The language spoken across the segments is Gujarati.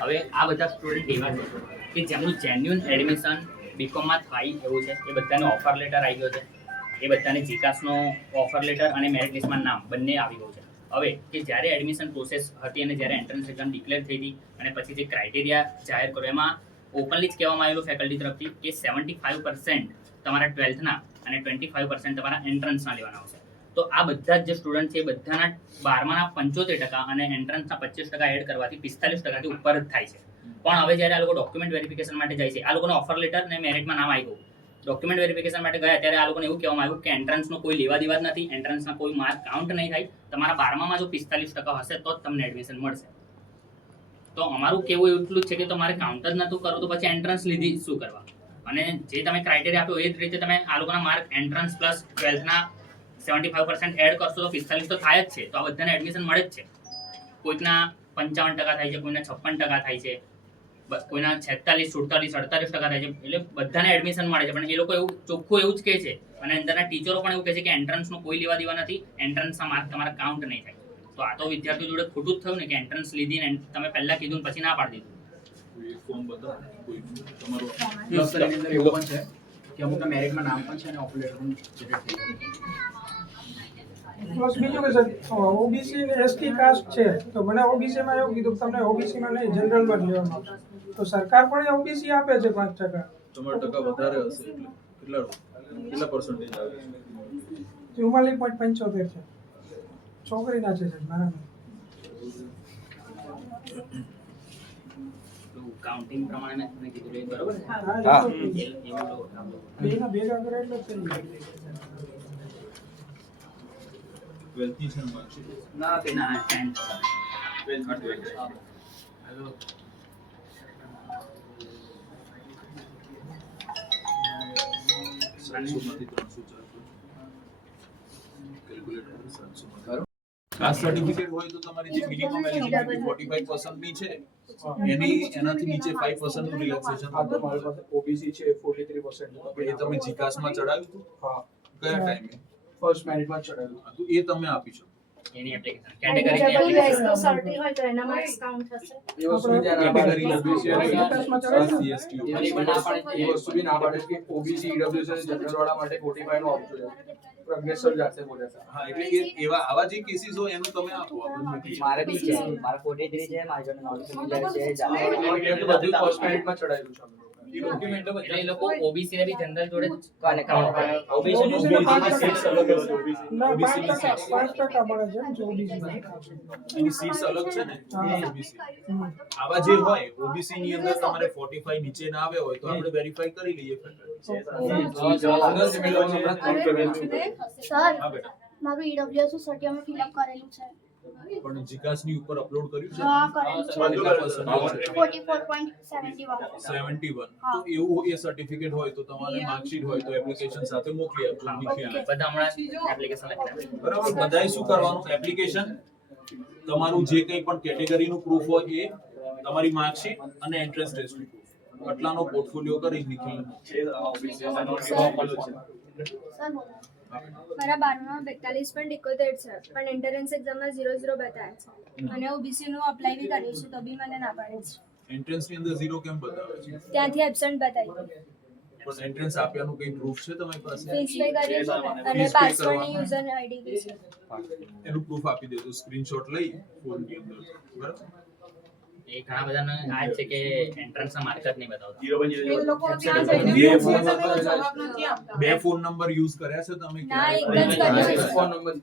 હવે આ બધા સ્ટુડન્ટ એવા છે કે જેમનું જેન્યુઅન એડમિશન બીકોમમાં થાય એવું છે, એ બધાને ઓફર લેટર આવી ગયો છે, એ બધાને જીકાસનો ઓફર લેટર અને મેરિટ લિસ્ટમાં નામ બંને આવી ગયું છે. હવે કે જ્યારે એડમિશન પ્રોસેસ હતી અને જ્યારે એન્ટ્રન્સ એક્ઝામ ડિક્લેર થઈ હતી અને પછી જે ક્રાઇટેરિયા જાહેર કર્યો એમાં ઓપનલી જ કહેવામાં આવેલું ફેકલ્ટી તરફથી કે 75% તમારા 12થના અને 25% તમારા એન્ટ્રન્સના લેવાના આવશે. તો આ બધા જ જે સ્ટુડન્ટ છે એ બધાના 12માના 75% અને એન્ટ્રન્સના 25% એડ કરવાથી 45%થી ઉપર જ થાય છે. પણ હવે જ્યારે આ લોકો ડોક્યુમેન્ટ વેરિફિકેશન માટે જાય છે, આ લોકોને ઓફર લેટર અને મેરિટમાં નામ આવી ગયું, ડોક્યુમેન્ટ વેરિફિકેશન માટે ગયા ત્યારે આ લોકોને એવું કહેવામાં આવ્યું કે એન્ટ્રન્સનો કોઈ લેવા દેવા જ નથી, એન્ટ્રન્સના કોઈ માર્ક કાઉન્ટ નહીં થાય, તમારા 12મામાં જો 45% હશે તો જ તમને એડમિશન મળશે. તો અમારું કેવું એટલું જ છે કે તમારે કાઉન્ટ જ નતું કરવું તો પછી એન્ટ્રન્સ લીધી શું કરવા? અને જે તમે ક્રાઇટેરિયા આપ્યો એ જ રીતે તમે આ લોકોના માર્ક એન્ટ્રન્સ પ્લસ 12થના 75% એડ કરશો તો 45 તો થાય જ છે. તો આ બધાને એડમિશન મળે જ છે. કોઈકના 55% થાય છે, કોઈના 56% થાય છે, કોઈના 46, 47, 48% થાય છે. એટલે બધાને એડમિશન મળે છે. પણ એ લોકો એવું ચોખ્ખું એવું જ કહે છે અને અંદરના ટીચરો પણ એવું કહે છે કે એન્ટ્રન્સનો કોઈ લેવા દેવા નથી, એન્ટ્રન્સના માર્ક તમારા કાઉન્ટ નહીં થાય. તો આ તો વિદ્યાર્થીઓ જોડે ખોટું જ થયું ને કે એન્ટ્રન્સ લીધી ને તમે પહેલા કીધું ને પછી ના પાડી દીધું. ફોર્મ બતાવો કોઈ તમારો પ્લસ એની અંદર એવું પણ છે કે અમુક મેરિટમાં નામ પણ છે અને ઓફર લેટર પણ જનરેટ થઈ જાય. પ્લસ બીજું કે સર ઓબીસી ને એસટી કાસ્ટ છે તો મને ઓબીસીમાં એવું કીધું કે તમને ઓબીસીમાં નહીં જનરલમાં જ લેવામાં આવશે. તો સરકાર પણ ઓબીસી આપે છે 5%. તમારા ટકા વધારે હશે એટલે કેટલા પર્સન્ટેજ આવે છે? 44.75 છે. છોકરીના છે સાહેબ, મારા કાઉન્ટિંગ પ્રમાણે મેં તમને કીધું એ બરોબર છે. હા એવું ભેગા કરે એટલે થઈ જાય. 12th ની છે માર્કશીટ ના 10th. 12th હેલો માંથી 304 કેલ્ક્યુલેટ કરો 700 કાસ્ટ સર્ટિફિકેટ હોય તો તમારી જે મિનિમમ એલિજિબિલિટી 45% ની છે એનાથી નીચે 5% નું રિલેક્સેશન મારી પાસે ઓબીસી છે 43%. એ તમે જીકાસ માં ચડાવ્યું હતું? હા, કયા ટાઈમે? ફર્સ્ટ મેરિટમાં ચડાવ્યું. તો એ તમે આપી શકો. એની એપ્લિકેશન કેટેગરી સર્ટી હોય તો એના માર્ક્સ કાઉન્ટ થશે. એ વસ્તુ ધ્યાન કેટેગરી ઓબીસી અને CST એ પણ ના પાડે એ વસ્તુ બી ના પાડે કે ઓબીસી ઈડબ્લ્યુએસ અને જનરલ વાળા માટે 45 નું આપવું જોઈએ. પ્રજ્ઞેશ સર જાતે બોલ્યા હતા. હા એટલે એવા આવા જે કેસીસ હોય એનું તમે આપો. મારે બી છે, મારે 43 છે, મારી જોડે નોલેજ છે, બધું ફર્સ્ટ મેરિટમાં ચડાવેલું છે. એટલે એ લોકો ઓબીસી ને બી જનરલ જોડે જ કોને કાઉન્ટ કરે? ઓબીસી નું ઓબીસી બિલ ના સીટ્સ અલગ છે. ના 5% મળે છે જો ઓબીસીમાં. એની સીટ્સ અલગ છે ને ઓબીસી. આવા જે હોય ઓબીસી ની અંદર તમારે 45 નીચે ના આવે હોય તો આપણે વેરીફાઈ કરી લઈએ. સર હા બેટા, મારું ઈડબ્લ્યુએસ સર્ટી અમે ફિલ અપ કરેલું છે. પણ જીકાસ ની ઉપર અપલોડ કર્યું છે? હા કરેલું છે. કેટલા percentage છે? 44.71. 71. તો એવું એ સર્ટિફિકેટ હોય તો તમારે માર્કશીટ હોય તો એપ્લિકેશન સાથે મોકલી આપજો. બધા હમણાં એપ્લિકેશન લખી બરાબર. બધાએ શું કરવાનું? એપ્લિકેશન, તમારું જે કંઈ પણ કેટેગરીનું પ્રૂફ હોય એ, તમારી માર્કશીટ અને એન્ટ્રન્સ ટેસ્ટનું પ્રૂફ, આટલાનો પોર્ટફોલિયો કરી નિખિલ. મારા 12માં 42.71 છે પણ એન્ટ્રન્સ એક્ઝામમાં 00 બતાવે છે અને ઓબીસી નું અપ્લાય બી કર્યું છે તો બી મને ના પાડે છે. એન્ટ્રન્સ ની અંદર 0 કેમ બતાવે છે? ત્યાંથી એબસન્ટ બતાવી પણ એન્ટ્રન્સ આપ્યાનું કંઈ પ્રૂફ છે તમારી પાસે? ફીસ પે કરી છે અને પાસવર્ડની યુઝર આઈડી બી છે. એનું પ્રૂફ આપી દેજો, સ્ક્રીનશોટ લઈ ફોનની અંદર. બરાબર. એ ઘણા બધાને આ જ છે કે એન્ટ્રન્સના માર્ક જ નહીં બતાવતા. એ લોકો ત્યાં જઈને જવાબ નથી આપતા. બે ફોન નંબર યુઝ કર્યા છે તમે? ના, એક જ કર્યો છે. ફોન નંબર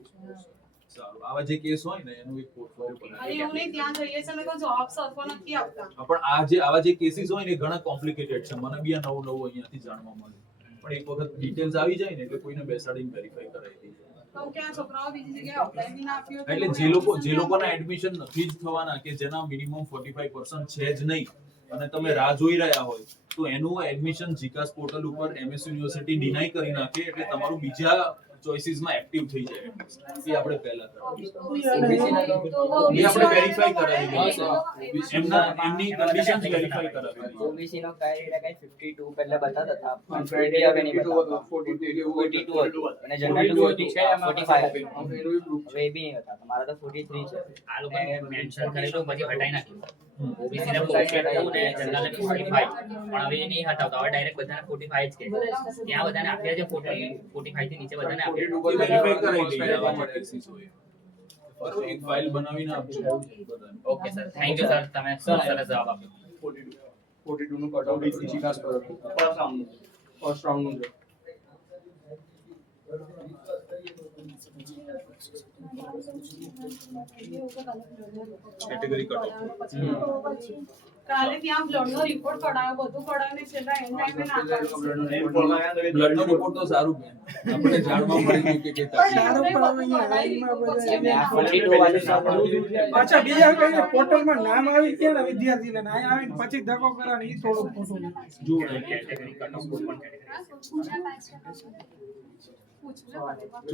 સારું. આવા જે કેસ હોય ને એનું એક પોર્ટફોલિયો બનાવી. અને એવું નહીં ત્યાં જઈએ છે ને કોઈ જવાબ સરખો નથી આપતા. પણ આવા જે કેસીસ હોય ને એ ઘણા કોમ્પ્લિકેટેડ છે. મને બી આ નવું અહીંયાથી જાણવા મળ્યું. પણ એક વખત ડિટેલ્સ આવી જાય ને એટલે કોઈને બેસાડીને વેરીફાઈ કરાવી દઈએ. તો કે આ છોકરાઓ બીજી જગ્યાએ અપ્લાય બી ના આપ્યો તો એટલે જે લોકોના એડમિશન નથી જ થવાના કે જેના મિનિમમ 45% છે જ નહીં અને તમે રાહ જોઈ રહ્યા હોય તો એનું એડમિશન જીકાસ પોર્ટલ ઉપર MS યુનિવર્સિટી ડિનાય કરી નાખે એટલે તમારું બીજા ચોઇસીસમાં એક્ટિવ થઈ જાય એ આપણે પહેલા કરવાનું. અને એ આપણે વેરીફાઈ કરાવી એમની કન્ડિશન્સ વેરીફાઈ કરાવી ઓબીસી નો ક્રાઇટેરિયા કઈ 52 પહેલા બતાતા હતા પણ Friday હવે નહીં બતાવતા. 42 42 હતું અને જનરલ 2 છે એમાં 45 હતું. એનું બી proof છે. હવે એ બી નહીં હતા મારા તો 43 છે. આ લોકોએ મેન્શન કરેલું પછી હટાઈ નાખ્યું ઓબીસી ને 42 ને જનરલ ને 45 પણ હવે એ નહીં હટાવતા હવે ડાયરેક્ટ બધાને 45 જ કે ત્યાં બધાને આપ્યા છે 45 થી નીચે બધાને આપ્યા એ વેરીફાઈ કરાવી લઈએ આવા કેસીસ હોય બરાબર એક ફાઇલ બનાવીને આપજો બધાને. Okay sir thank you sir તમે સરસ જવાબ આપ્યો 42 નું કટ ઓફ જીકાસ પર હતું ફર્સ્ટ રાઉન્ડ નું છે કેટેગરી કટ કાલે ત્યાં બ્લડનો રિપોર્ટ કઢાયો બધું કઢાવીને છેલ્લા એન્ડ ટાઈમે નાખ્યું બ્લડનો રિપોર્ટ તો સારું બેન આપણે જાણવા મળી ગયું કે કઈ તકલીફ સારું પણ હવે અહીંયા લાઈનમાં બધા આ 42 વાળું સાંભળ્યું. પાછા બીજા કઈ પોર્ટલમાં નામ આવી ગયા ને વિદ્યાર્થીને ને અહીંયા આવીને પછી ધક્કો કરવાનો એ થોડુંક ખોટું છે. જુઓ કેટેગરી કટ ઓફ કોઈ પણ કેટેગરી શું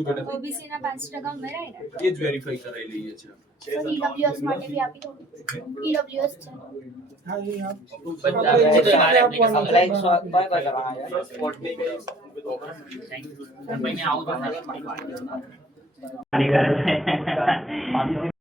બેટા ઓબીસી ના 5% ઉમેરાય ને એ જ વેરીફાઈ કરાવી લઈએ છીએ સર ઈડબ્લ્યુએસ માટે બી આપી દો ઈડબ્લ્યુએસ છે હા એ આપ બધા આપણે એ તો મારે application અપ્લાય કોઈ કરવાના છે. થેન્ક યુ ભાઈ મેં આવું તો સર